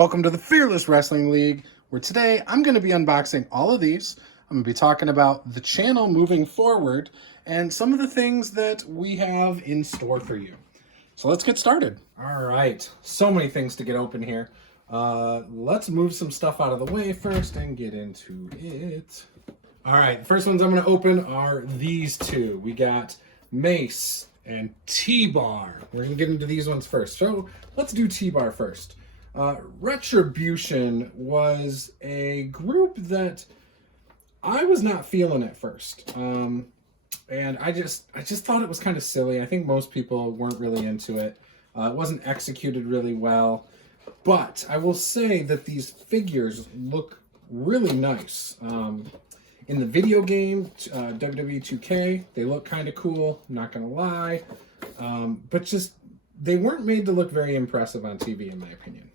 Welcome to the Fearless Wrestling League, where today I'm going to be unboxing all of these. I'm going to be talking about the channel moving forward and some of the things that we have in store for you. So let's get started. All right, so many things to get open here. Let's move some stuff out of the way first and get into it. All right, the first ones I'm going to open are these two. We got Mace and T-Bar. We're going to get into these ones first. So let's do T-Bar first. Retribution was a group that I was not feeling at first. And I just thought it was kind of silly. I think most people weren't really into it. It wasn't executed really well. But I will say that these figures look really nice. In the video game, WWE 2K, they look kind of cool, I'm not going to lie. But just, they weren't made to look very impressive on TV, in my opinion.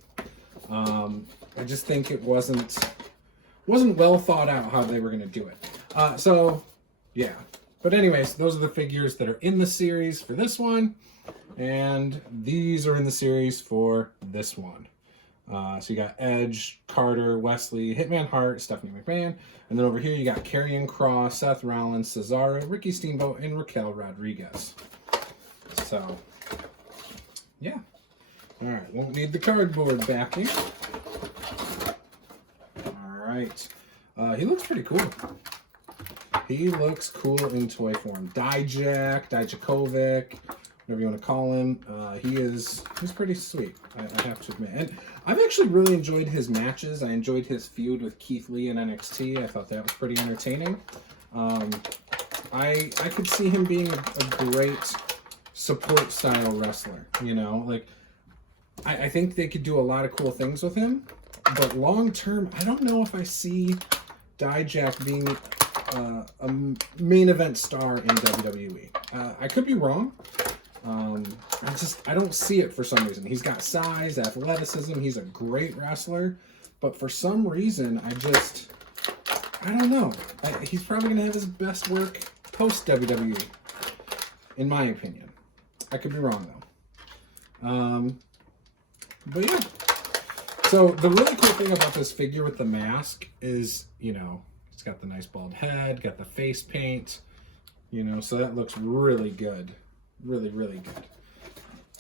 I just think it wasn't well thought out how they were going to do it. So, yeah. But anyways, those are the figures that are in the series for this one. And these are in the series for this one. So you got Edge, Carter, Wesley, Hitman Hart, Stephanie McMahon. And then over here you got Karrion Kross, Seth Rollins, Cesaro, Ricky Steamboat, and Raquel Rodriguez. So, yeah. All right, won't need the cardboard backing. All right. He looks pretty cool. He looks cool in toy form. Dijakovic, whatever you want to call him. He's pretty sweet, I have to admit. And I've actually really enjoyed his matches. I enjoyed his feud with Keith Lee in NXT. I thought that was pretty entertaining. I could see him being a great support style wrestler, you know, like I think they could do a lot of cool things with him, but long term, I don't know if I see Dijak being a main event star in WWE. I could be wrong. I don't see it for some reason. He's got size, athleticism. He's a great wrestler, but for some reason, I don't know. He's probably going to have his best work post WWE, in my opinion. I could be wrong though. But yeah. So the really cool thing about this figure with the mask is, you know, it's got the nice bald head, got the face paint, you know, so that looks really good. Really, really good.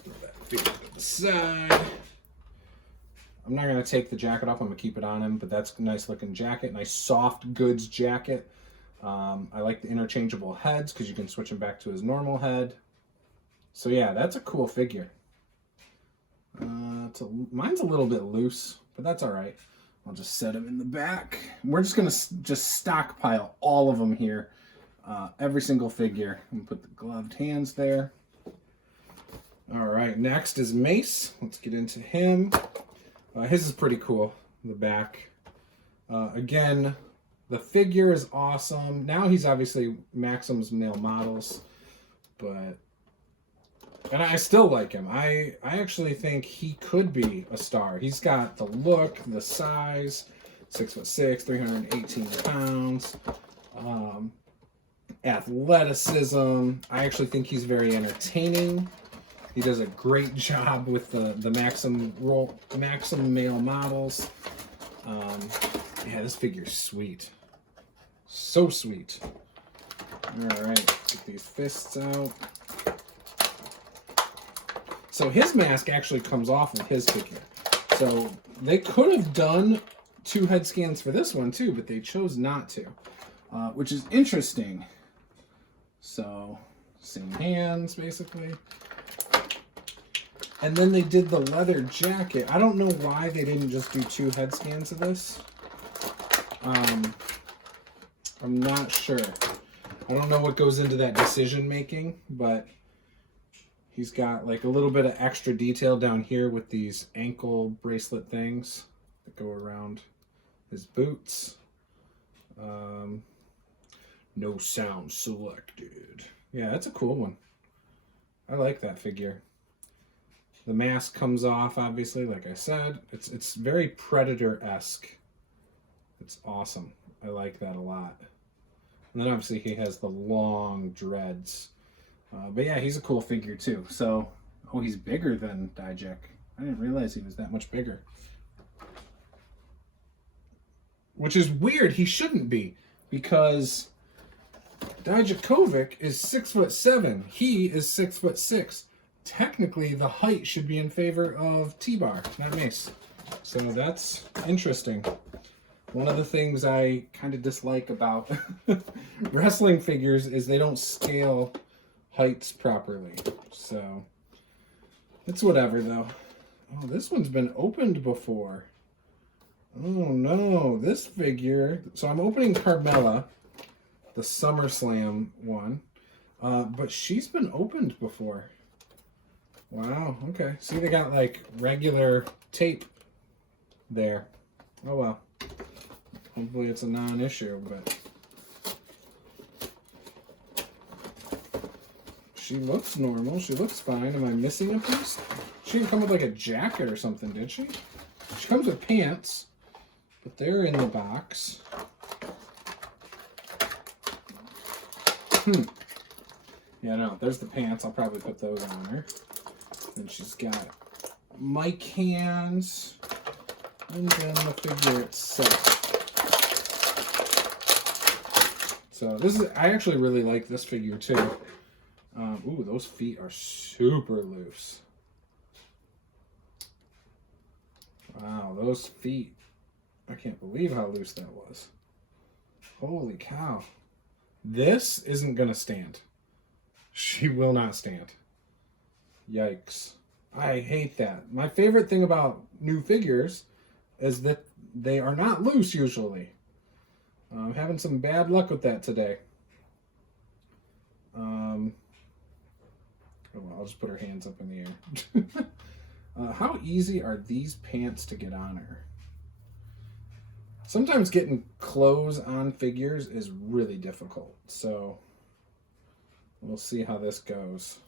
Throw that figure to the side. I'm not going to take the jacket off. I'm going to keep it on him, but that's a nice looking jacket. Nice soft goods jacket. I like the interchangeable heads because you can switch him back to his normal head. So yeah, that's a cool figure. Mine's a little bit loose, but that's all right. I'll just set him in the back. We're just going to just stockpile all of them here. Every single figure. I'm going to put the gloved hands there. All right, next is Mace. Let's get into him. His is pretty cool, the back. Again, the figure is awesome. Now he's obviously Maxim's male models, but... And I still like him. I actually think he could be a star. He's got the look, the size, 6'6", 318 pounds, athleticism. I actually think he's very entertaining. He does a great job with the Maxim male models. Yeah, this figure's sweet. So sweet. All right, get these fists out. So his mask actually comes off of his figure. So they could have done 2 head scans for this one too, but they chose not to, which is interesting. So same hands basically. And then they did the leather jacket. I don't know why they didn't just do 2 head scans of this. I'm not sure. I don't know what goes into that decision making, but he's got like a little bit of extra detail down here with these ankle bracelet things that go around his boots. No sound selected. Yeah, that's a cool one. I like that figure. The mask comes off, obviously, like I said. It's very Predator-esque. It's awesome. I like that a lot. And then obviously he has the long dreads. But yeah, he's a cool figure too. So, oh, he's bigger than Dijak. I didn't realize he was that much bigger. which is weird. He shouldn't be, because Dijakovic is 6'7". He is 6'6". Technically, the height should be in favor of T-Bar, not Mace. So that's interesting. One of the things I kind of dislike about wrestling figures is they don't scale heights properly. So it's whatever, though. Oh, this one's been opened before. Oh, no. This figure... So I'm opening Carmella, the SummerSlam one. But she's been opened before. Wow, okay. See, they got, like, regular tape there. Oh, well. Hopefully it's a non-issue, but... She looks normal. She looks fine. Am I missing a piece? She didn't come with, like, a jacket or something, did she? She comes with pants, but they're in the box. Yeah, no, there's the pants. I'll probably put those on her. And she's got mic hands, and then the figure itself. So this is, I actually really like this figure too. Ooh, those feet are super loose. Wow, those feet. I can't believe how loose that was. Holy cow. This isn't gonna stand. She will not stand. Yikes. I hate that. My favorite thing about new figures is that they are not loose usually. I'm having some bad luck with that today. Oh, well, I'll just put her hands up in the air. How easy are these pants to get on her? Sometimes getting clothes on figures is really difficult, so we'll see how this goes.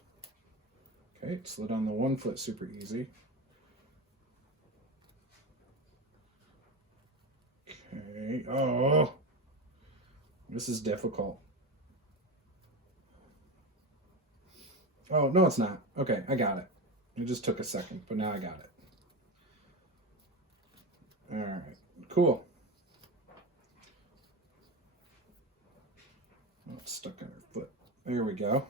Okay, slid on the one foot super easy. Okay, oh, this is difficult. Oh, no, it's not. Okay, I got it. It just took a second, but now I got it. All right, cool. Oh, it's stuck on her foot. There we go.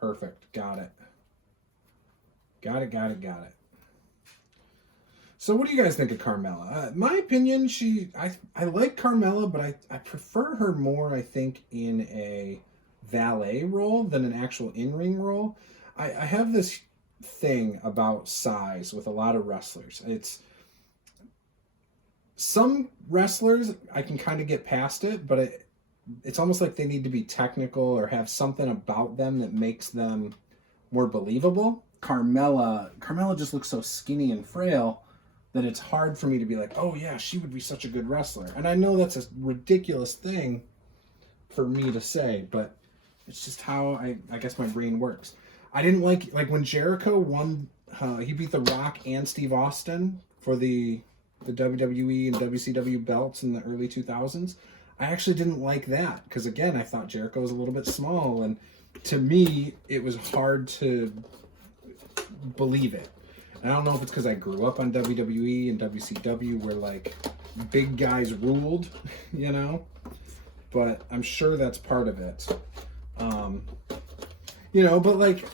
Perfect. Got it. Got it. So what do you guys think of Carmella? My opinion, I like Carmella, but I prefer her more, I think, in a valet role than an actual in-ring role. I have this thing about size with a lot of wrestlers. Some wrestlers, I can kind of get past it, but it's almost like they need to be technical or have something about them that makes them more believable. Carmella just looks so skinny and frail that it's hard for me to be like, oh yeah, she would be such a good wrestler. And I know that's a ridiculous thing for me to say, but it's just how I guess my brain works. I didn't like when Jericho won, he beat The Rock and Steve Austin for the WWE and WCW belts in the early 2000s. I actually didn't like that because, again, I thought Jericho was a little bit small, and to me, it was hard to believe it. And I don't know if it's because I grew up on WWE and WCW where, like, big guys ruled, you know? But I'm sure that's part of it. You know, but, like,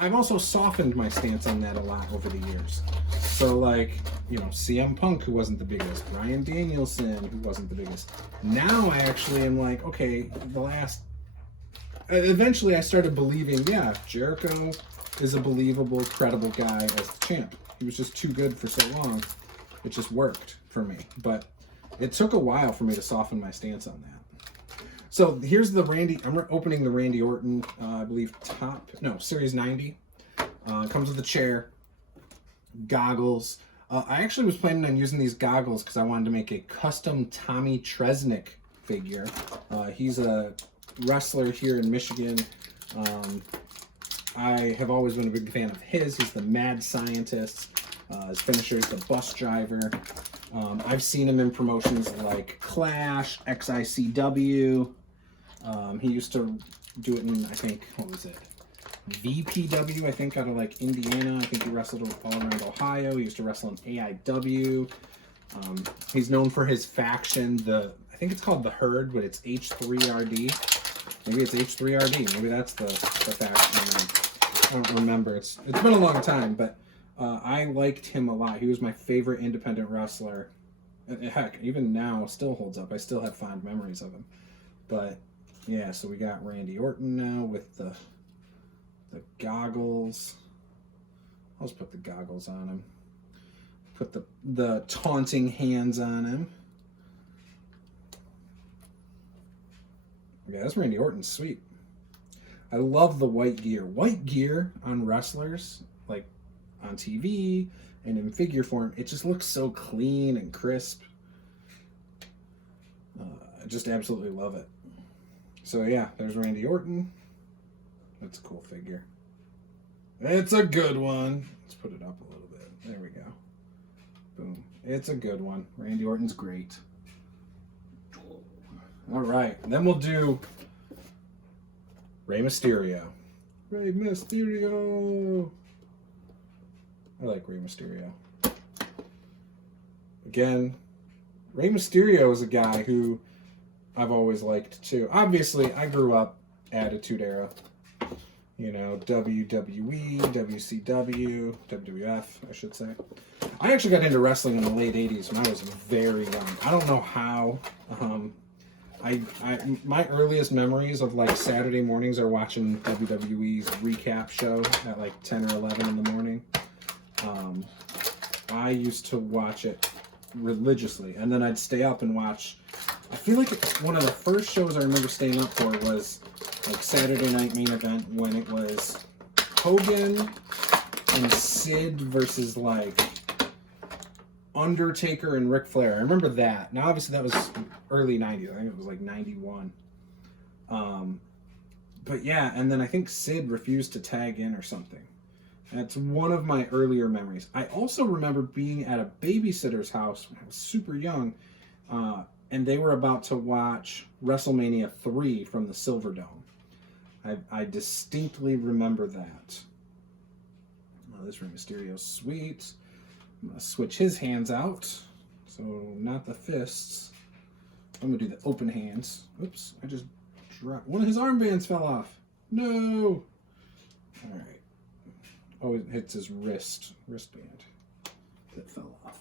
I've also softened my stance on that a lot over the years. So, like, you know, CM Punk, who wasn't the biggest, Bryan Danielson, who wasn't the biggest. Now I actually am like, okay, eventually I started believing, yeah, Jericho is a believable, credible guy as the champ. He was just too good for so long. It just worked for me. But it took a while for me to soften my stance on that. So here's the I'm opening the Randy Orton, I believe Series 90. Comes with a chair, goggles. I actually was planning on using these goggles because I wanted to make a custom Tommy Tresnick figure. He's a wrestler here in Michigan. I have always been a big fan of his. He's the mad scientist. His finisher is the bus driver. I've seen him in promotions like Clash, XICW. He used to do it in, I think, what was it? VPW, I think, out of like Indiana. I think he wrestled all around Ohio. He used to wrestle in AIW. He's known for his faction, I think it's called the Herd, but it's H3RD. Maybe it's H3RD. Maybe that's the faction. I don't remember. It's been a long time, but I liked him a lot. He was my favorite independent wrestler. Heck, even now, still holds up. I still have fond memories of him. But yeah, so we got Randy Orton now with the goggles. I'll just put the goggles on him. Put the taunting hands on him. Yeah, that's Randy Orton. Sweet. I love the white gear. White gear on wrestlers, like on TV and in figure form, it just looks so clean and crisp. I just absolutely love it. So yeah, there's Randy Orton. That's a cool figure. It's a good one. Let's put it up a little bit. There we go. Boom. It's a good one. Randy Orton's great. All right. Then we'll do Rey Mysterio. Rey Mysterio. I like Rey Mysterio. Again, Rey Mysterio is a guy who I've always liked too. Obviously, I grew up Attitude Era. You know, WWE, WCW, WWF, I should say. I actually got into wrestling in the late 80s when I was very young. I don't know how. My earliest memories of like Saturday mornings are watching WWE's recap show at like 10 or 11 in the morning. I used to watch it religiously, and then I'd stay up and watch. I feel like one of the first shows I remember staying up for was like Saturday Night Main Event, when it was Hogan and Sid versus like Undertaker and Ric Flair. I remember that. Now obviously that was early 90s. I think it was like 91. But yeah, and then I think Sid refused to tag in or something. That's one of my earlier memories. I also remember being at a babysitter's house when I was super young, and they were about to watch WrestleMania 3 from the Silverdome. I distinctly remember that. Oh, this Rey Mysterio's sweet. I'm going to switch his hands out. So, not the fists. I'm going to do the open hands. Oops, I just dropped. One of his armbands fell off. No! Alright. Oh, it hits his wristband. That fell off.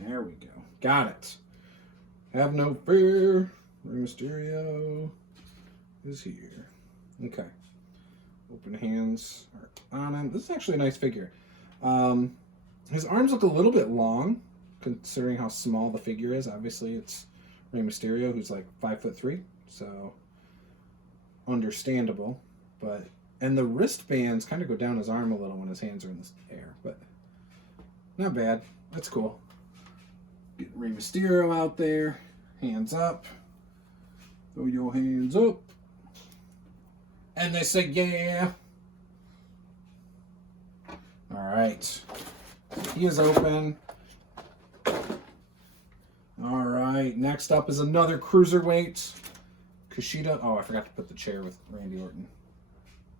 There we go. Got it. Have no fear. Rey Mysterio is here. Okay. Open hands are on him. This is actually a nice figure. His arms look a little bit long, considering how small the figure is. Obviously, it's Rey Mysterio, who's like 5'3", so understandable. And the wristbands kind of go down his arm a little when his hands are in the air, but not bad. That's cool. Get Rey Mysterio out there. Hands up. Throw your hands up. And they say, yeah. All right. So he is open. All right. Next up is another cruiserweight. Kushida. Oh, I forgot to put the chair with Randy Orton.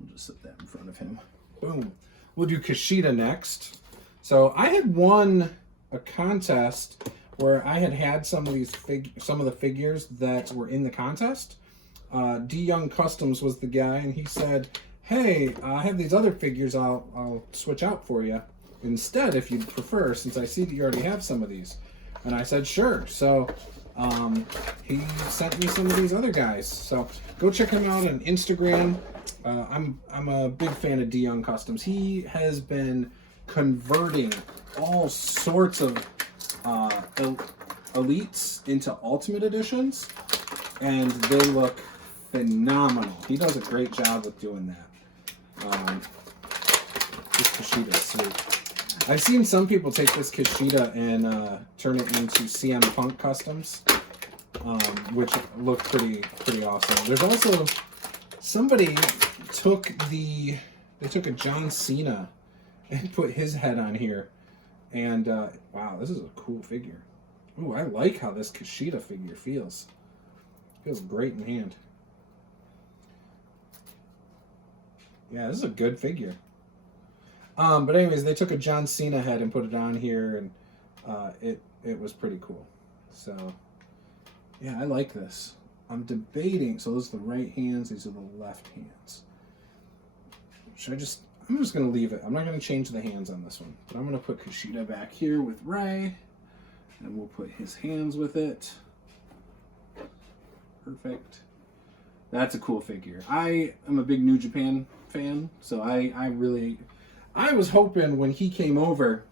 We'll just set that in front of him. Boom. We'll do Kushida next. So I had won a contest where I had some of these some of the figures that were in the contest. D Young Customs was the guy, and he said, "Hey, I have these other figures. I'll switch out for you instead if you'd prefer, since I see that you already have some of these." And I said, "Sure." So he sent me some of these other guys. So go check him out on Instagram. I'm a big fan of D Young Customs. He has been converting all sorts of elites into ultimate editions, and they look phenomenal. He does a great job with doing that. This Kushida's sweet. I've seen some people take this Kushida and turn it into CM Punk customs, which look pretty awesome. There's also somebody took a John Cena and put his head on here. And, wow, this is a cool figure. Ooh, I like how this Kushida figure feels. Feels great in hand. Yeah, this is a good figure. But anyways, they took a John Cena head and put it on here, and it was pretty cool. So yeah, I like this. I'm debating. So those are the right hands. These are the left hands. Should I just? I'm just gonna leave it. I'm not gonna change the hands on this one, but I'm gonna put Kushida back here with Ray, and we'll put his hands with it. Perfect. That's a cool figure. I am a big New Japan fan, so I was hoping when he came over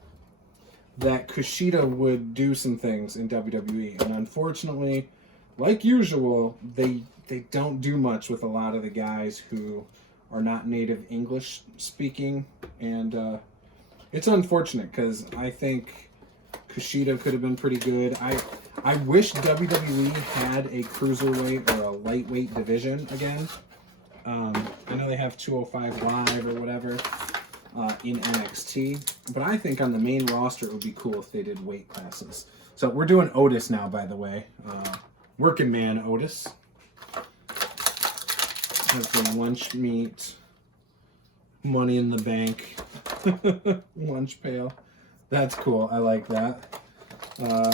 that Kushida would do some things in WWE, and unfortunately, like usual, they don't do much with a lot of the guys who are not native English speaking, and it's unfortunate because I think Kushida could have been pretty good. I wish WWE had a cruiserweight or a lightweight division again. I know they have 205 Live or whatever in NXT, but I think on the main roster it would be cool if they did weight classes. So we're doing Otis now, by the way. Working man Otis. Has the lunch meat, Money in the Bank, lunch pail. That's cool. I like that.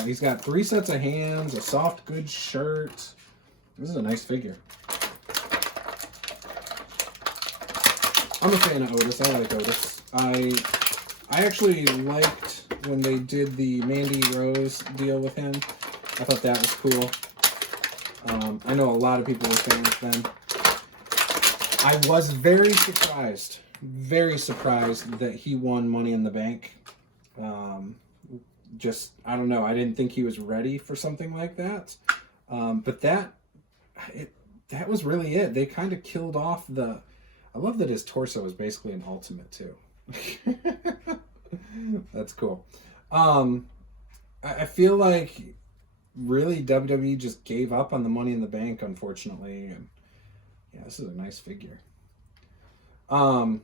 He's got 3 sets of hands, a soft goods shirt. This is a nice figure. I'm a fan of Otis. I like Otis. I actually liked when they did the Mandy Rose deal with him. I thought that was cool. I know a lot of people were fans then. I was very surprised that he won Money in the Bank. I don't know. I didn't think he was ready for something like that. But that was really it. They kind of killed off the... I love that his torso is basically an ultimate too. That's cool. I feel like really WWE just gave up on the Money in the Bank, unfortunately. And yeah, this is a nice figure. But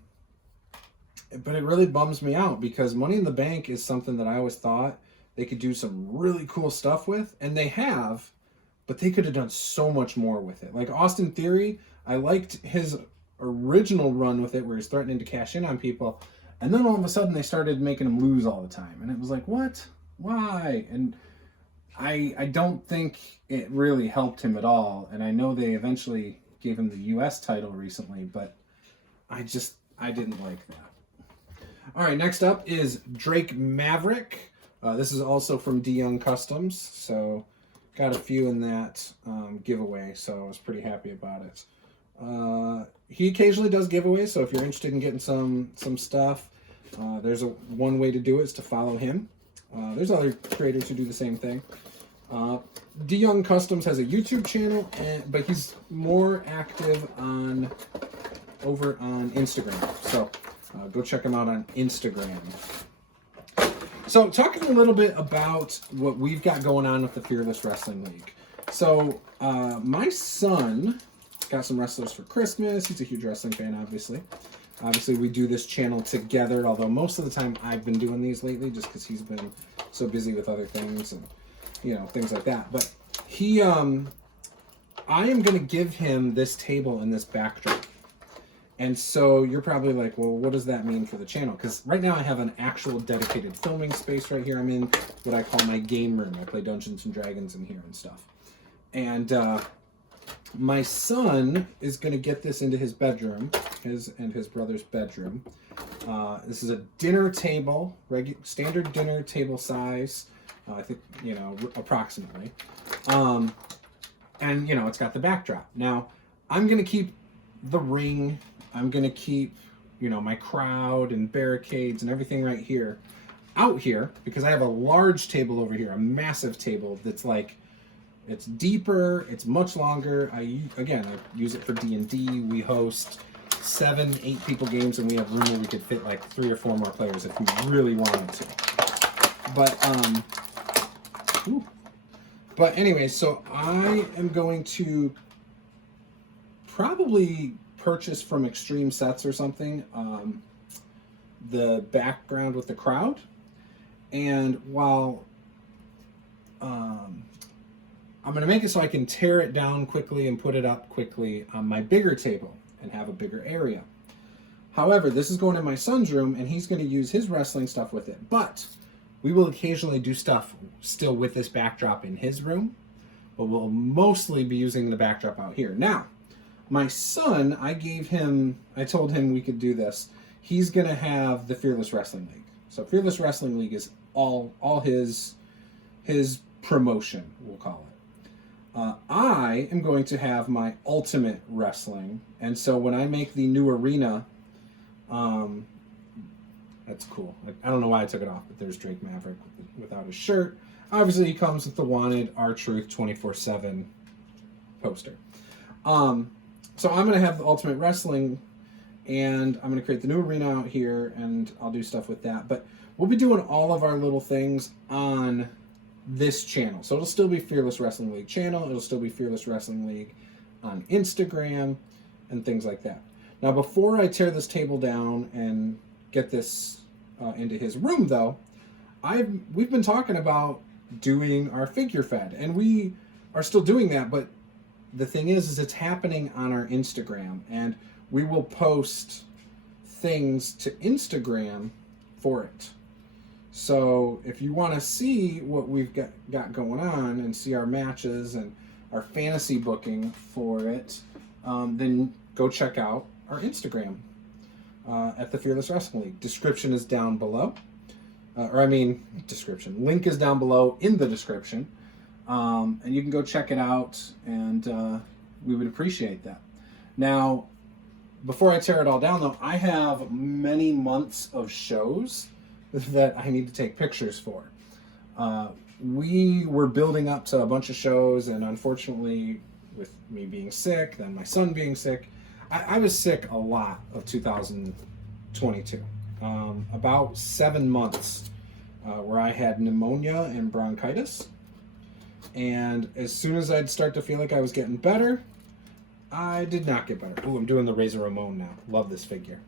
it really bums me out because Money in the Bank is something that I always thought they could do some really cool stuff with, and they have, but they could have done so much more with it. Like Austin Theory, I liked his original run with it where he's threatening to cash in on people, and then all of a sudden they started making him lose all the time, and it was like, what? Why? And I don't think it really helped him at all, and I know they eventually gave him the US title recently, but I didn't like that. All right, next up is Drake Maverick. This is also from D Young Customs, so got a few in that giveaway, so I was pretty happy about it. He occasionally does giveaways, so if you're interested in getting some stuff, there's one way to do it is to follow him. There's other creators who do the same thing. D Young Customs has a YouTube channel, but he's more active over on Instagram. So go check him out on Instagram. So talking a little bit about what we've got going on with the Fearless Wrestling League. So my son got some wrestlers for Christmas. He's a huge wrestling fan, obviously. Obviously, we do this channel together, although most of the time I've been doing these lately just because he's been so busy with other things and, things like that. But I am going to give him this table and this backdrop. And so you're probably like, well, what does that mean for the channel? Because right now I have an actual dedicated filming space right here. I'm in what I call my game room. I play Dungeons and Dragons in here and stuff. And my son is going to get this into his bedroom, his and his brother's bedroom. This is a dinner table, standard dinner table size, I think, approximately. And, it's got the backdrop. Now, I'm going to keep the ring. I'm going to keep, my crowd and barricades and everything right here out here because I have a large table over here, a massive table that's like, it's deeper, it's much longer. I use it for D&D. We host 7-8 people games, and we have room where we could fit like 3 or 4 more players if we really wanted to. But anyway, so I am going to probably purchase from Extreme Sets or something the background with the crowd, and while I'm going to make it so I can tear it down quickly and put it up quickly on my bigger table and have a bigger area. However, this is going in my son's room, and he's going to use his wrestling stuff with it. But we will occasionally do stuff still with this backdrop in his room, but we'll mostly be using the backdrop out here. Now, my son, I told him we could do this. He's going to have the Fearless Wrestling League. So Fearless Wrestling League is all his promotion, we'll call it. I am going to have my Ultimate Wrestling, and so when I make the new arena, that's cool. I don't know why I took it off, but there's Drake Maverick without his shirt. Obviously, he comes with the wanted R-Truth 24/7 poster. So I'm going to have the Ultimate Wrestling, and I'm going to create the new arena out here, and I'll do stuff with that. But we'll be doing all of our little things on this channel. So it'll still be Fearless Wrestling League channel. It'll still be Fearless Wrestling League on Instagram and things like that. Now, before I tear this table down and get this into his room, though, we've been talking about doing our figure fed, and we are still doing that. But the thing is it's happening on our Instagram, and we will post things to Instagram for it. So if you want to see what we've got going on and see our matches and our fantasy booking for it, then go check out our Instagram at the Fearless Wrestling League. Description is down below. Link is down below in the description. And you can go check it out, and we would appreciate that. Now, before I tear it all down, though, I have many months of shows that I need to take pictures for. We were building up to a bunch of shows, and unfortunately, with me being sick, then my son being sick, I was sick a lot of 2022. About 7 months where I had pneumonia and bronchitis. And as soon as I'd start to feel like I was getting better, I did not get better. Ooh, I'm doing the Razor Ramon now. Love this figure.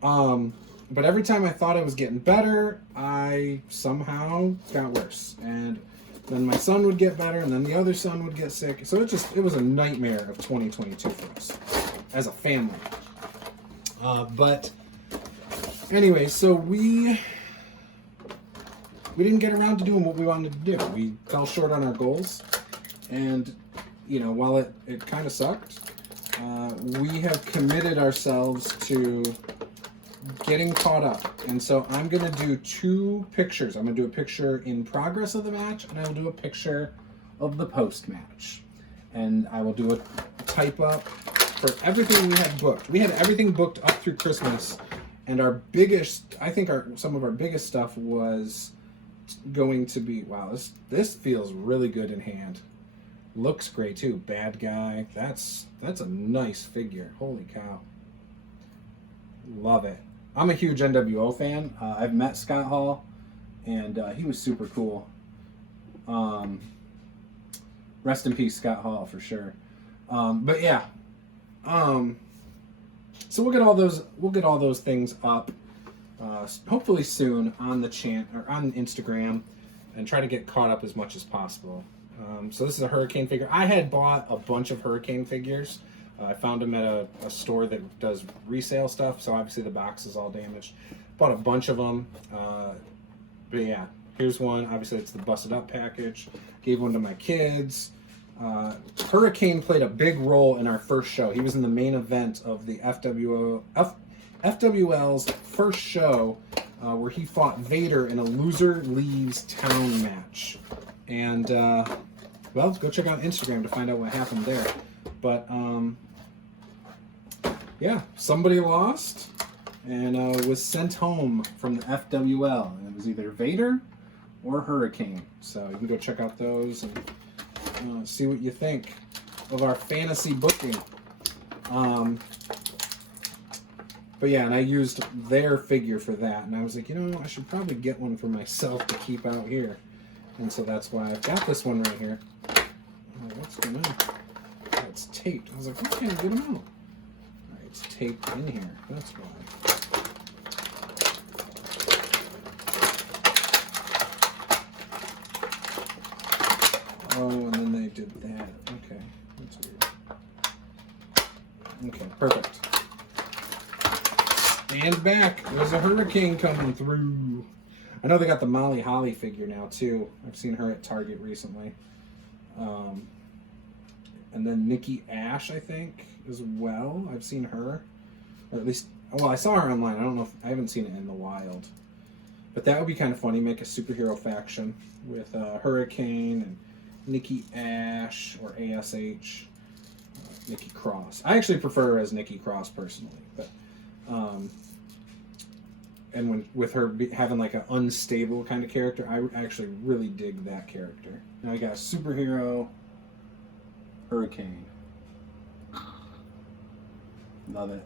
But every time I thought I was getting better, I somehow got worse. And then my son would get better, and then the other son would get sick. So it was a nightmare of 2022 for us as a family. But anyway, so we didn't get around to doing what we wanted to do. We fell short on our goals. And, while it kind of sucked, we have committed ourselves to getting caught up. And so I'm going to do 2 pictures. I'm going to do a picture in progress of the match, and I will do a picture of the post-match. And I will do a type up for everything we had booked. We had everything booked up through Christmas, and some of our biggest stuff was going to be, wow, this feels really good in hand. Looks great too. Bad guy. That's a nice figure. Holy cow. Love it. I'm a huge NWO fan. I've met Scott Hall, and he was super cool. Rest in peace, Scott Hall, for sure. But yeah. So we'll get all those things up hopefully soon on the or on Instagram, and try to get caught up as much as possible. So this is a Hurricane figure. I had bought a bunch of Hurricane figures. I found them at a store that does resale stuff, so obviously the box is all damaged. Bought a bunch of them. But yeah, here's one. Obviously it's the busted up package. Gave one to my kids. Hurricane played a big role in our first show. He was in the main event of the FWL's first show, where he fought Vader in a loser leaves town match. And, well, go check out Instagram to find out what happened there. But, yeah, somebody lost and was sent home from the FWL. And it was either Vader or Hurricane. So you can go check out those and see what you think of our fantasy booking. But yeah, and I used their figure for that. And I was like, I should probably get one for myself to keep out here. And so that's why I've got this one right here. Oh, what's going on? Oh, it's taped. I was like, why can't I get them out? All right, it's taped in here. That's why. Oh, and then they did that. Okay, that's weird. Okay, perfect. Stand back. There's a hurricane coming through. I know they got the Molly Holly figure now, too. I've seen her at Target recently. And then Nikki Ash, I think, as well. I've seen her. Or at least, well, I saw her online. I don't know if, I haven't seen it in the wild. But that would be kind of funny. Make a superhero faction with Hurricane and Nikki Ash or ASH. Nikki Cross. I actually prefer her as Nikki Cross personally. But, and with her having like an unstable kind of character, I actually really dig that character. Now I got superhero Hurricane. Love it.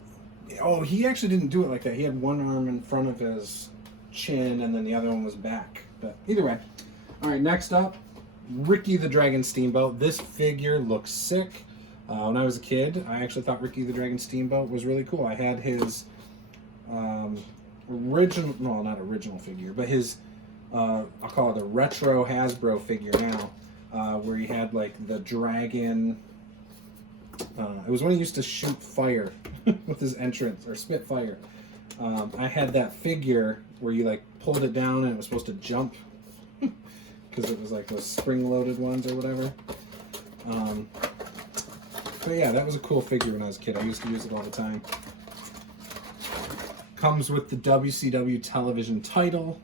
Oh, he actually didn't do it like that. He had one arm in front of his chin and then the other one was back. But either way. All right, next up, Ricky the Dragon Steamboat. This figure looks sick. When I was a kid, I actually thought Ricky the Dragon Steamboat was really cool. I had his original, well, not original figure, but his, I'll call it a retro Hasbro figure now, where he had like the dragon. It was when he used to shoot fire with his entrance, or spit fire. I had that figure where you like pulled it down and it was supposed to jump because it was like those spring-loaded ones or whatever. But yeah, that was a cool figure when I was a kid. I used to use it all the time. Comes with the WCW television title,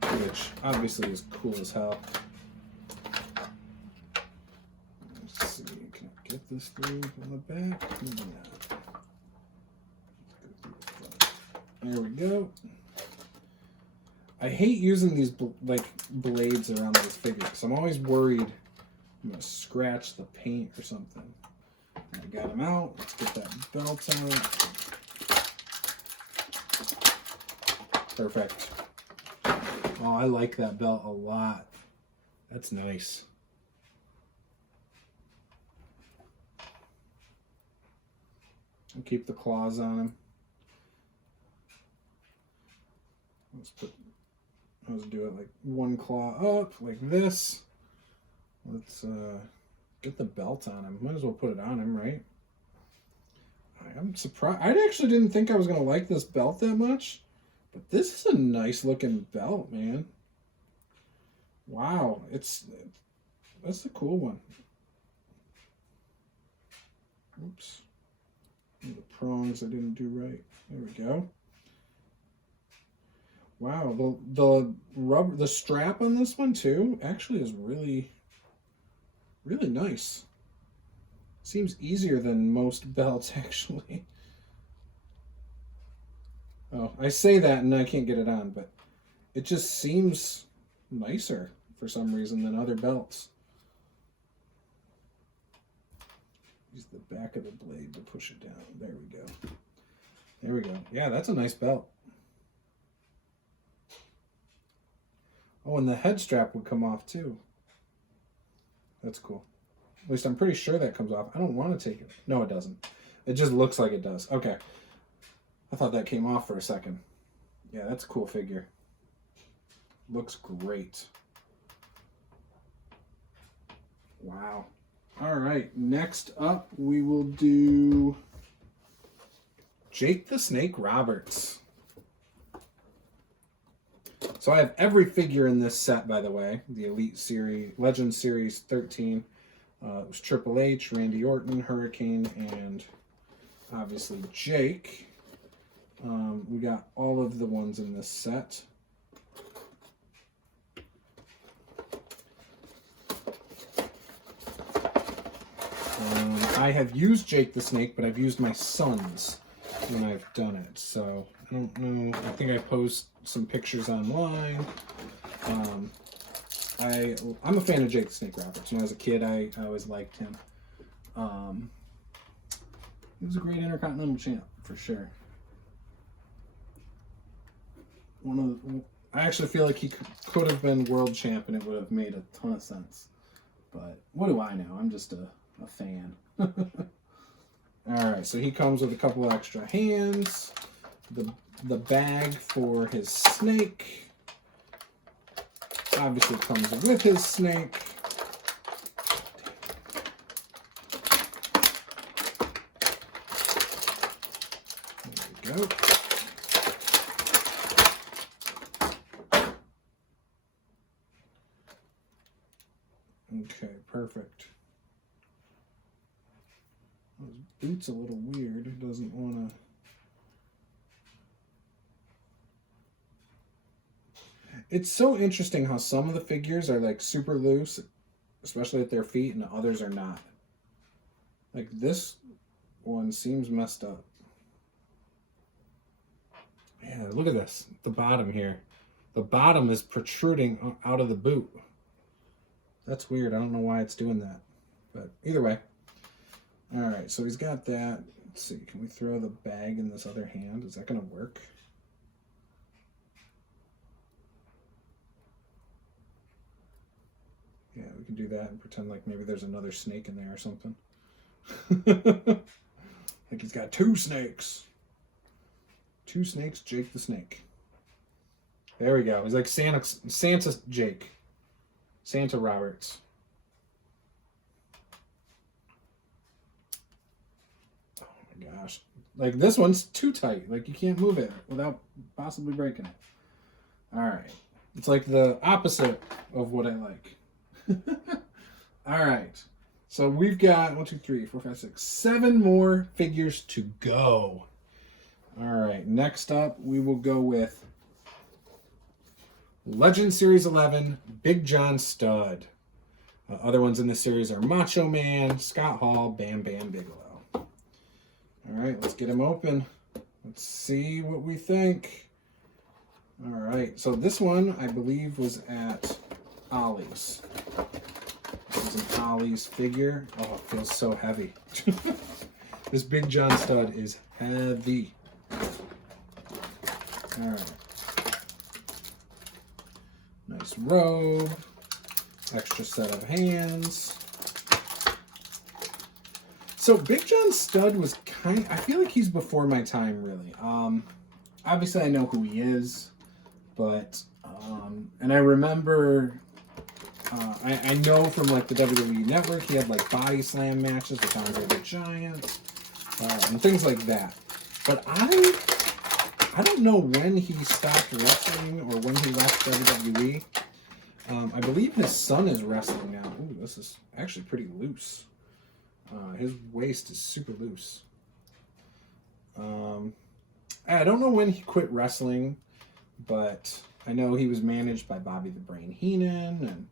which obviously is cool as hell. Let's see, can I get this through on the back? Maybe not. There we go. I hate using these like blades around these figures. I'm always worried I'm gonna scratch the paint or something. I got them out. Let's get that belt out. Perfect. Oh, I like that belt a lot. That's nice. I'll keep the claws on him. Let's do it like one claw up, like this. Let's get the belt on him. Might as well put it on him, right? I'm surprised. I actually didn't think I was going to like this belt that much. But this is a nice looking belt, man. Wow. That's a cool one. Oops. The prongs I didn't do right. There we go. Wow, the strap on this one too actually is really nice. Seems easier than most belts actually. Oh, I say that and I can't get it on, but it just seems nicer for some reason than other belts. Use the back of the blade to push it down. There we go. There we go. Yeah, that's a nice belt. Oh, and the head strap would come off too. That's cool. At least I'm pretty sure that comes off. I don't want to take it. No, it doesn't. It just looks like it does. Okay. I thought that came off for a second. Yeah, that's a cool figure. Looks great. Wow. All right. Next up, we will do Jake the Snake Roberts. So I have every figure in this set, by the way. The Elite Series, Legend Series 13. It was Triple H, Randy Orton, Hurricane, and obviously Jake. We got all of the ones in this set. I have used Jake the Snake, but I've used my sons when I've done it. So I don't know. I think I post some pictures online. I'm a fan of Jake the Snake Roberts. When I was a kid, I always liked him. He was a great Intercontinental champ for sure. I actually feel like he could have been world champ and it would have made a ton of sense. But what do I know? I'm just a fan. Alright, so he comes with a couple extra hands. The bag for his snake. Obviously comes with his snake. There we go. Okay, perfect. His boot's a little weird. It doesn't want to... It's so interesting how some of the figures are like super loose, especially at their feet, and others are not. Like this one seems messed up. Yeah, look at this. The bottom here. The bottom is protruding out of the boot. That's weird. I don't know why it's doing that. But either way. Alright, so he's got that. Let's see. Can we throw the bag in this other hand? Is that going to work? Yeah, we can do that and pretend like maybe there's another snake in there or something. Like he's got two snakes. Two snakes, Jake the Snake. There we go. He's like Santa Jake. Santa Roberts. Oh my gosh. Like this one's too tight. Like you can't move it without possibly breaking it. Alright. It's like the opposite of what I like. All right, so we've got 1, 2, 3, 4, 5, 6, 7 more figures to go. All right, next up we will go with Legend Series 11 Big John Studd. Other ones in this series are Macho Man, Scott Hall, Bam Bam Bigelow. All right, let's get him open. Let's see what we think. All right, so this one I believe was at Ollie's. This is an Ollie's figure. Oh, it feels so heavy. This Big John Studd is heavy. Alright. Nice robe. Extra set of hands. So Big John Studd was I feel like he's before my time, really. Obviously I know who he is, but and I remember I know from like the WWE Network, he had like body slam matches with Andre the Giant and things like that. But I don't know when he stopped wrestling or when he left WWE. I believe his son is wrestling now. Ooh, this is actually pretty loose. His waist is super loose. I don't know when he quit wrestling, but I know he was managed by Bobby the Brain Heenan, and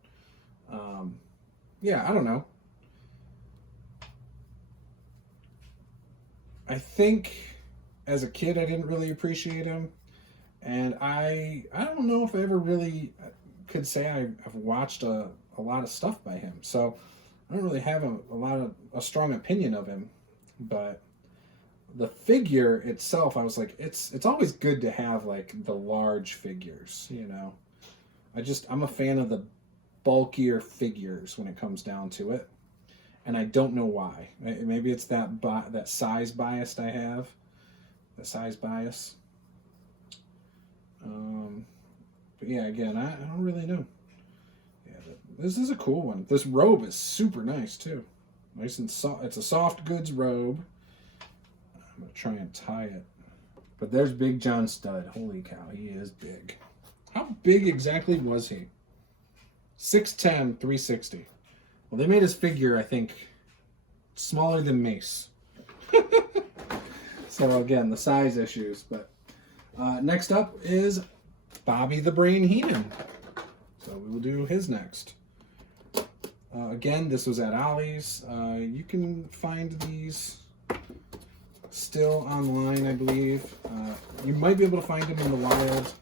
yeah, I don't know. I think as a kid I didn't really appreciate him, and I don't know if I ever really could say I've watched a lot of stuff by him, so I don't really have a strong opinion of him. But the figure itself, I was like, it's always good to have like the large figures, you know. I'm a fan of the bulkier figures when it comes down to it, and I don't know why. Maybe it's that size bias I have, the size bias. But yeah, again, I don't really know. Yeah, this is a cool one. This robe is super nice too, nice and soft. It's a soft goods robe. I'm gonna try and tie it. But there's Big John Studd. Holy cow, he is big. How big exactly was he? 6'10", 360. Well, they made his figure, I think, smaller than Mace. So again, the size issues. But next up is Bobby the Brain Heenan. So we will do his next. Again, this was at Ollie's. You can find these still online, I believe. You might be able to find them in the wild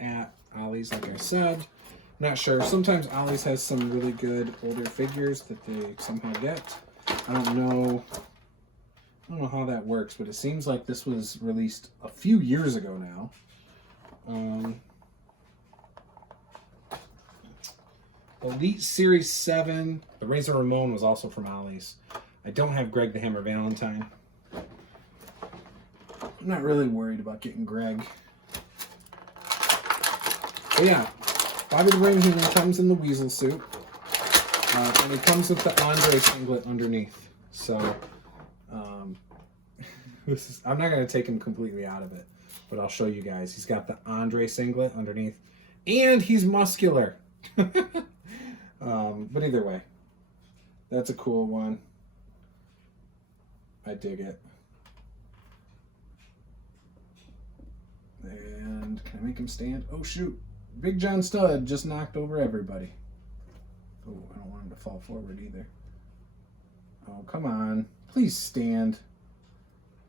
at Ollie's, like I said. Not sure. Sometimes Ollie's has some really good older figures that they somehow get. I don't know how that works, but it seems like this was released a few years ago now. Elite Series 7. The Razor Ramon was also from Ollie's. I don't have Greg the Hammer Valentine. I'm not really worried about getting Greg. But yeah, Bobby the Brain Heenan comes in the Weasel suit. And it comes with the Andre singlet underneath. So, I'm not going to take him completely out of it, but I'll show you guys. He's got the Andre singlet underneath, and he's muscular. But either way, that's a cool one. I dig it. And can I make him stand? Oh shoot, Big John Studd just knocked over everybody. Oh, I don't want him to fall forward either. Oh, come on. Please stand.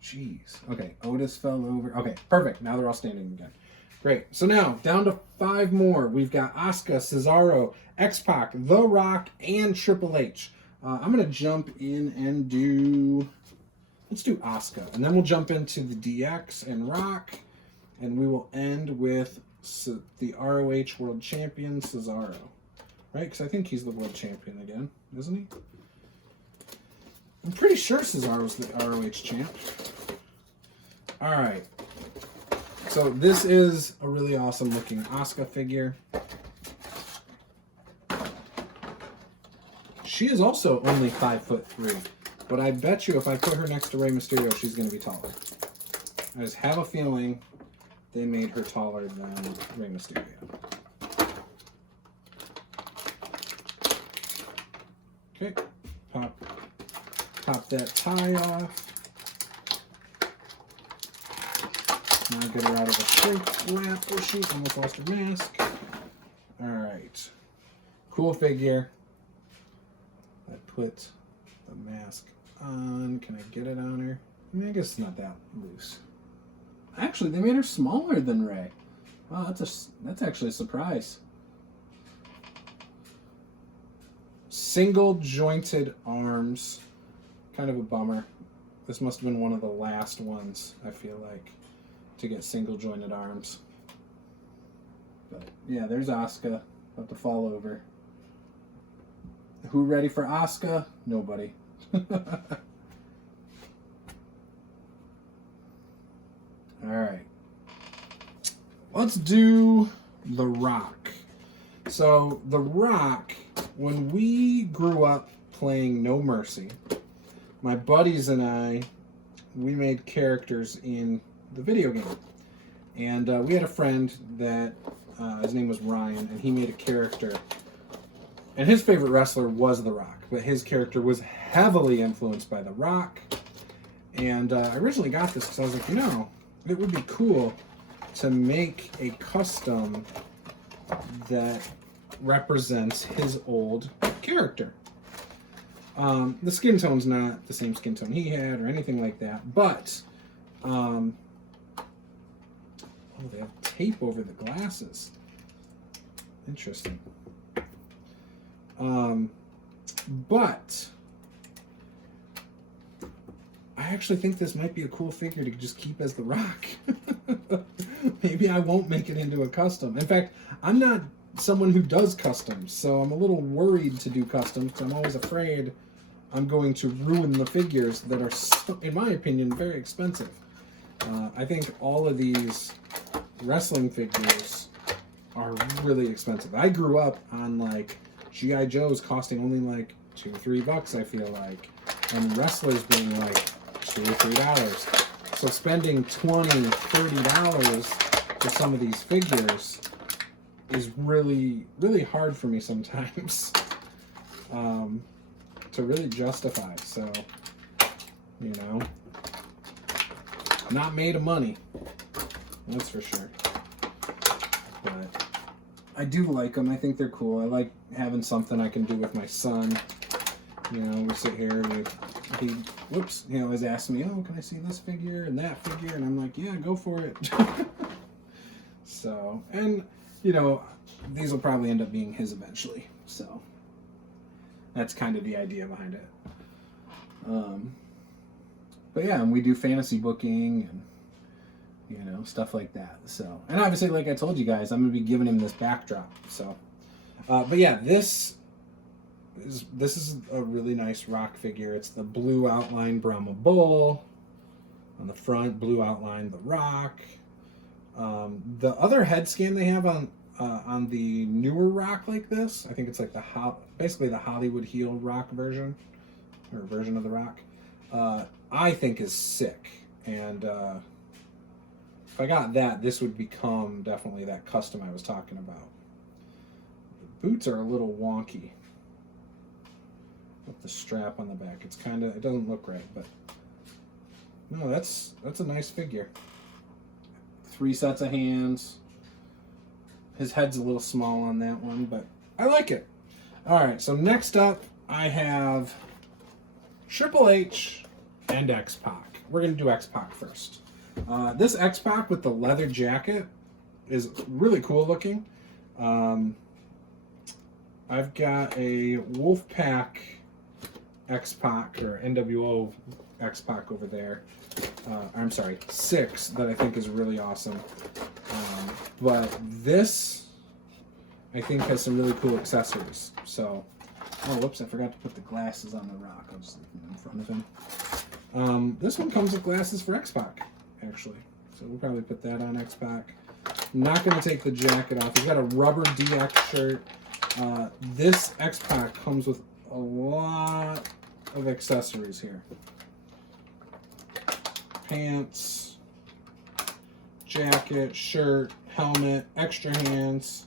Jeez. Okay, Otis fell over. Okay, perfect. Now they're all standing again. Great. So now, down to 5 more. We've got Asuka, Cesaro, X-Pac, The Rock, and Triple H. I'm going to jump in and do... Let's do Asuka. And then we'll jump into the DX and Rock. And we will end with the ROH World Champion, Cesaro. Right? Because I think he's the World Champion again, isn't he? I'm pretty sure Cesaro's the ROH champ. Alright. So this is a really awesome looking Asuka figure. She is also only 5'3", but I bet you if I put her next to Rey Mysterio, she's going to be taller. I just have a feeling they made her taller than Rey Mysterio. Okay, pop that tie off. Now get her out of the shrink wrap. Oh shoot, almost lost her mask. Alright. Cool figure. I put the mask on. Can I get it on her? I mean, I guess it's not that loose. Actually, they made her smaller than Rey. Wow, that's actually a surprise. Single jointed arms. Kind of a bummer. This must have been one of the last ones, I feel like, to get single jointed arms. But yeah, there's Asuka. About to fall over. Who ready for Asuka? Nobody. Alright. Let's do The Rock. So, The Rock, when we grew up playing No Mercy, my buddies and I, we made characters in the video game. And we had a friend that, his name was Ryan, and he made a character. And his favorite wrestler was The Rock, but his character was heavily influenced by The Rock. And I originally got this because I was like, you know, it would be cool to make a custom that represents his old character. The skin tone's not the same skin tone he had or anything like that, but oh, they have tape over the glasses. Interesting. But I actually think this might be a cool figure to just keep as The Rock. Maybe I won't make it into a custom. In fact, I'm not someone who does customs, so I'm a little worried to do customs because I'm always afraid I'm going to ruin the figures that are, in my opinion, very expensive. I think all of these wrestling figures are really expensive. I grew up on like G.I. Joes costing only like $2 or $3, I feel like, and wrestlers being like $2 or $3. So spending $20, $30 for some of these figures is really, really hard for me sometimes to really justify. So, you know, not made of money, that's for sure. But I do like them. I think they're cool. I like having something I can do with my son. You know, we sit here and he always asks me, oh, can I see this figure and that figure? And I'm like, yeah, go for it. So, and, you know, these will probably end up being his eventually. So, that's kind of the idea behind it. But yeah, and we do fantasy booking and, you know, stuff like that. So, and obviously, like I told you guys, I'm going to be giving him this backdrop. So, but yeah, this is a really nice Rock figure. It's the blue outline Brahma Bull. On the front, blue outline The Rock. The other head scan they have on the newer Rock like this, I think it's like basically the Hollywood heel Rock version, or version of The Rock, I think is sick. And if I got that, this would become definitely that custom I was talking about. The boots are a little wonky. with the strap on the back. It's kind of, it doesn't look right, but no, that's a nice figure. 3 sets of hands. His head's a little small on that one, but I like it. All right, so next up, I have Triple H and X-Pac. We're going to do X-Pac first. This X-Pac with the leather jacket is really cool looking. I've got a Wolfpack X-Pac, or NWO X-Pac over there. I'm sorry, 6, that I think is really awesome. But this, I think, has some really cool accessories. So, oh, whoops, I forgot to put the glasses on the rock. I was looking in front of him. This one comes with glasses for X-Pac, actually. So we'll probably put that on X-Pac. Not going to take the jacket off. He's got a rubber DX shirt. This X-Pac comes with a lot of accessories here. Pants, jacket, shirt, helmet, extra hands.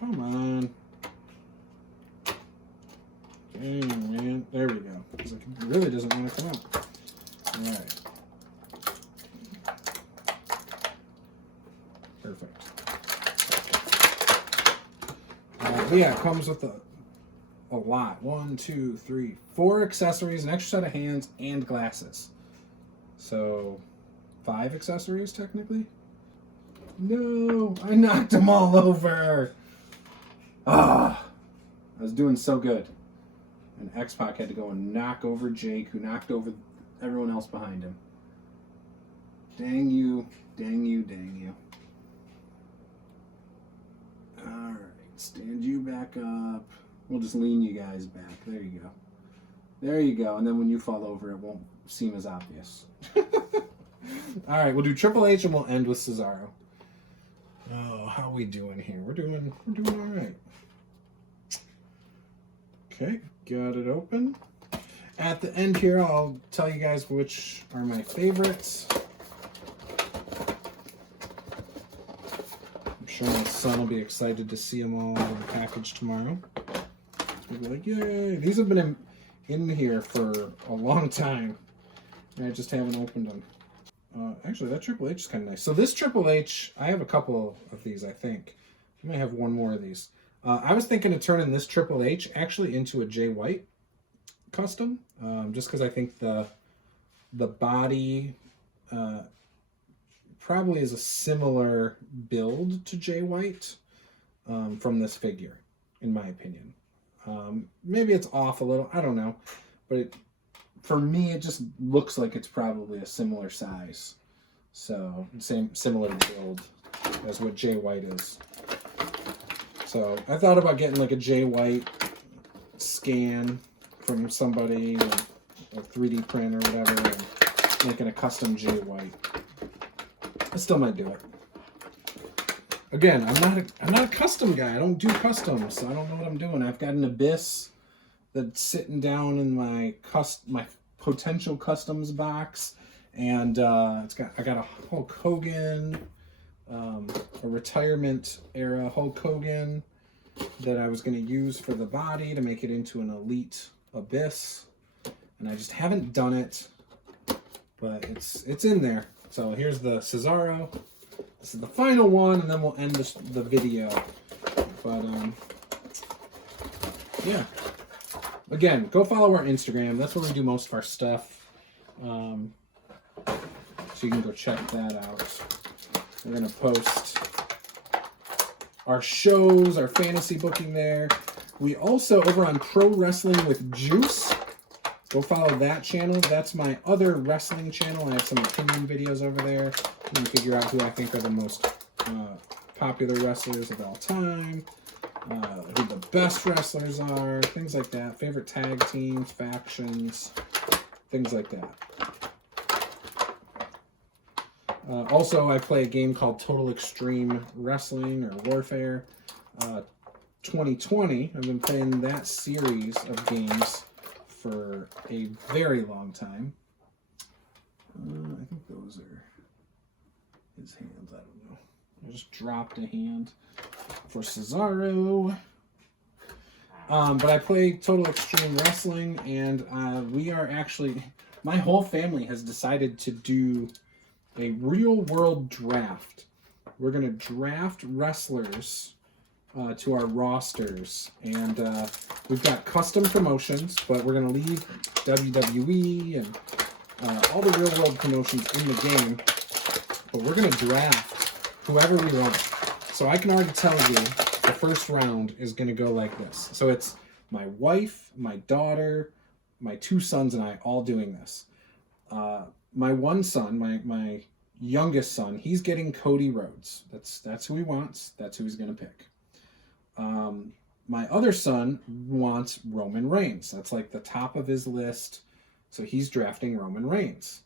Come on. Dang, man. There we go. It's like, it really doesn't want to come out. Alright. Perfect. But yeah, it comes with a lot. 1, 2, 3, 4 accessories, an extra set of hands, and glasses. So, 5 accessories, technically? No! I knocked them all over! Ah! I was doing so good. And X-Pac had to go and knock over Jake, who knocked over everyone else behind him. Dang you, dang you, dang you. Alright, stand you back up. We'll just lean you guys back. There you go. There you go. And then when you fall over, it won't seem as obvious. Alright, we'll do Triple H and we'll end with Cesaro. Oh, how are we doing here? We're doing alright. Okay, got it open. At the end here, I'll tell you guys which are my favorites. I'm sure my son will be excited to see them all out of the package tomorrow. He'll be like, yay! These have been in here for a long time, and I just haven't opened them. Actually, that Triple H is kind of nice. So this Triple H, I have a couple of these, I think. I might have one more of these. I was thinking of turning this Triple H actually into a Jay White custom, just because I think the body probably is a similar build to Jay White from this figure, in my opinion. Maybe it's off a little, I don't know, but for me it just looks like it's probably a similar size, so similar build as what Jay White is. So I thought about getting like a Jay White scan from somebody, or a 3D print or whatever, and making a custom Jay White. I still might do it. Again, I'm not a custom guy. I don't do customs, so I don't know what I'm doing. I've got an Abyss that's sitting down in my potential customs box, and I got a Hulk Hogan, a retirement era Hulk Hogan that I was going to use for the body to make it into an Elite Abyss, and I just haven't done it, but it's in there. So here's the Cesaro. This is the final one, and then we'll end the video. But yeah. Again, go follow our Instagram. That's where we do most of our stuff. So you can go check that out. We're gonna post our shows, our fantasy booking there. We also, over on Pro Wrestling with Juice, go follow that channel. That's my other wrestling channel. I have some opinion videos over there. You can figure out who I think are the most popular wrestlers of all time, who the best wrestlers are, things like that. Favorite tag teams, factions, things like that. Also, I play a game called Total Extreme Wrestling or Warfare 2020. I've been playing that series of games for a very long time. I think those are his hands. I don't know. I just dropped a hand for Cesaro. But I play Total Extreme Wrestling, and we are actually, my whole family has decided to do a real world draft. We're going to draft wrestlers to our rosters, and we've got custom promotions, but we're going to leave WWE and all the real world promotions in the game, but we're going to draft whoever we want. So I can already tell you the first round is going to go like this. So it's my wife, my daughter, my 2 sons, and I all doing this. My one son, my youngest son, he's getting Cody Rhodes. That's who he wants. That's who he's going to pick. My other son wants Roman Reigns. That's like the top of his list. So he's drafting Roman Reigns.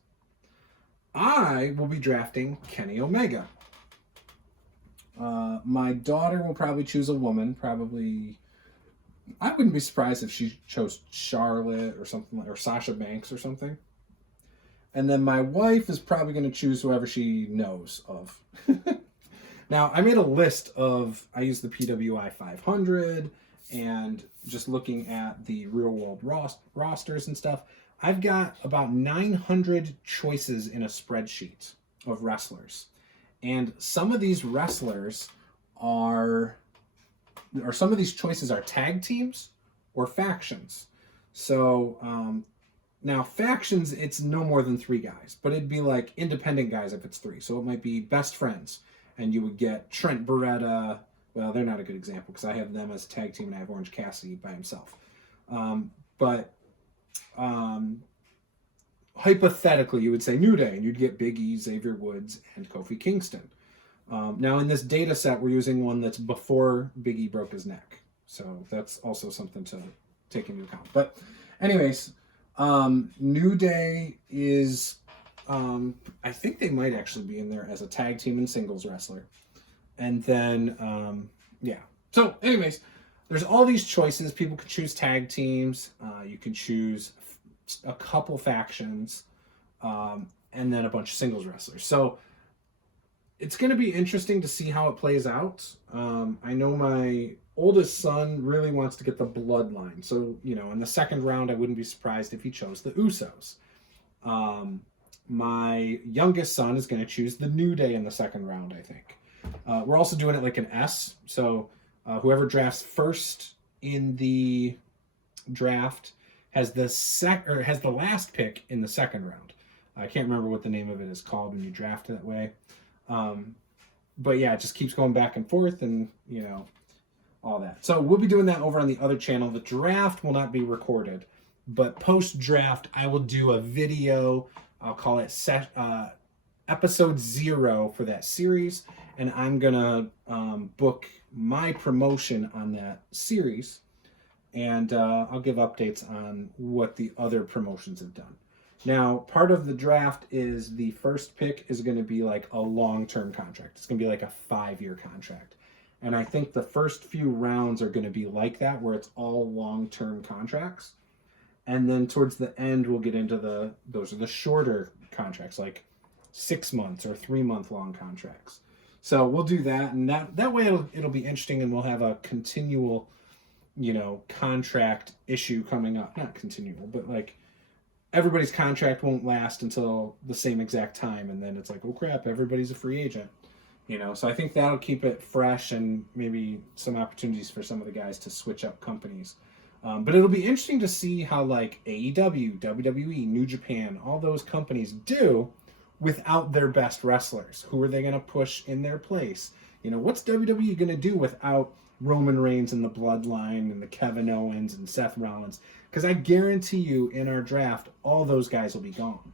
I will be drafting Kenny Omega. My daughter will probably choose a woman. Probably, I wouldn't be surprised if she chose Charlotte or something, or Sasha Banks or something. And then my wife is probably going to choose whoever she knows of. Now, I made a list of, I used the PWI 500 and just looking at the real world rosters and stuff. I've got about 900 choices in a spreadsheet of wrestlers. And some of these wrestlers or some of these choices are tag teams or factions. So now factions, it's no more than 3 guys, but it'd be like independent guys if it's 3. So it might be best friends, and you would get Trent Beretta. Well, they're not a good example because I have them as a tag team and I have Orange Cassidy by himself. But hypothetically, you would say New Day, and you'd get Big E, Xavier Woods, and Kofi Kingston. Now, in this data set, we're using one that's before Big E broke his neck. So that's also something to take into account. But anyways, New Day is, I think they might actually be in there as a tag team and singles wrestler. And then, yeah. So anyways, there's all these choices. People can choose tag teams. You can choose a couple factions, and then a bunch of singles wrestlers. So it's going to be interesting to see how it plays out. I know my oldest son really wants to get the bloodline. So, you know, in the second round, I wouldn't be surprised if he chose the Usos. My youngest son is going to choose the New Day in the second round, I think. We're also doing it like an S. So whoever drafts first in the draft has the last pick in the second round. I can't remember what the name of it is called when you draft it that way. But yeah, it just keeps going back and forth, and you know, all that. So we'll be doing that over on the other channel. The draft will not be recorded, but post-draft, I will do a video. I'll call it episode 0 for that series, and I'm gonna book my promotion on that series, and I'll give updates on what the other promotions have done. Now, part of the draft is the first pick is going to be like a long-term contract. It's going to be like a 5-year contract. And I think the first few rounds are going to be like that, where it's all long-term contracts. And then towards the end, we'll get into those are the shorter contracts, like 6 months or 3-month long contracts. So we'll do that. And that way it'll be interesting, and we'll have a continual, you know, contract issue coming up. Not continual, but like, everybody's contract won't last until the same exact time, and then it's like, oh crap, everybody's a free agent, you know. So I think that'll keep it fresh, and maybe some opportunities for some of the guys to switch up companies. But it'll be interesting to see how like AEW, WWE, New Japan, all those companies do without their best wrestlers. Who are they going to push in their place? You know, what's WWE going to do without Roman Reigns and the Bloodline and the Kevin Owens and Seth Rollins? Because I guarantee you, in our draft, all those guys will be gone.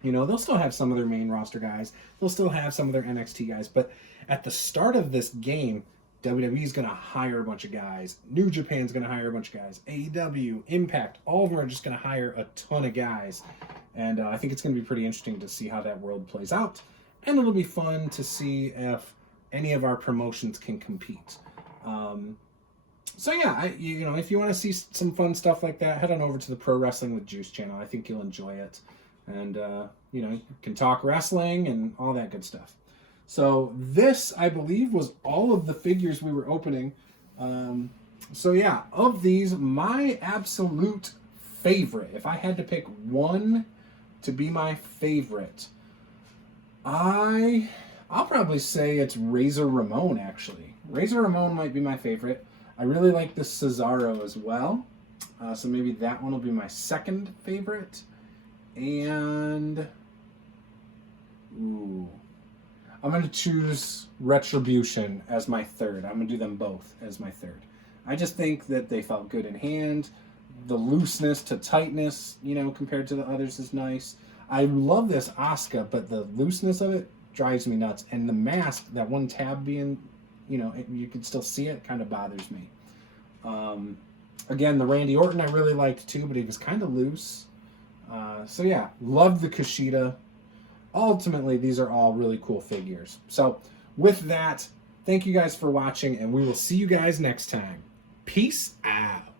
You know, they'll still have some of their main roster guys. They'll still have some of their NXT guys. But at the start of this game, WWE is going to hire a bunch of guys. New Japan's going to hire a bunch of guys. AEW, Impact, all of them are just going to hire a ton of guys. And I think it's going to be pretty interesting to see how that world plays out. And it'll be fun to see if any of our promotions can compete. So yeah, you know, if you want to see some fun stuff like that, head on over to the Pro Wrestling with Juice channel. I think you'll enjoy it. And, you know, you can talk wrestling and all that good stuff. So this, I believe, was all of the figures we were opening. So yeah, of these, my absolute favorite, if I had to pick one to be my favorite, I'll probably say it's Razor Ramon, actually. Razor Ramon might be my favorite. I really like the Cesaro as well. So maybe that one will be my second favorite. And ooh, I'm going to choose Retribution as my third. I'm going to do them both as my third. I just think that they felt good in hand. The looseness to tightness, you know, compared to the others is nice. I love this Asuka, but the looseness of it drives me nuts. And the mask, that one tab being, you know, you can still see it, kind of bothers me. Again, the Randy Orton I really liked too, but he was kind of loose. So yeah, love the Kushida. Ultimately, these are all really cool figures. So with that, thank you guys for watching, and we will see you guys next time. Peace out.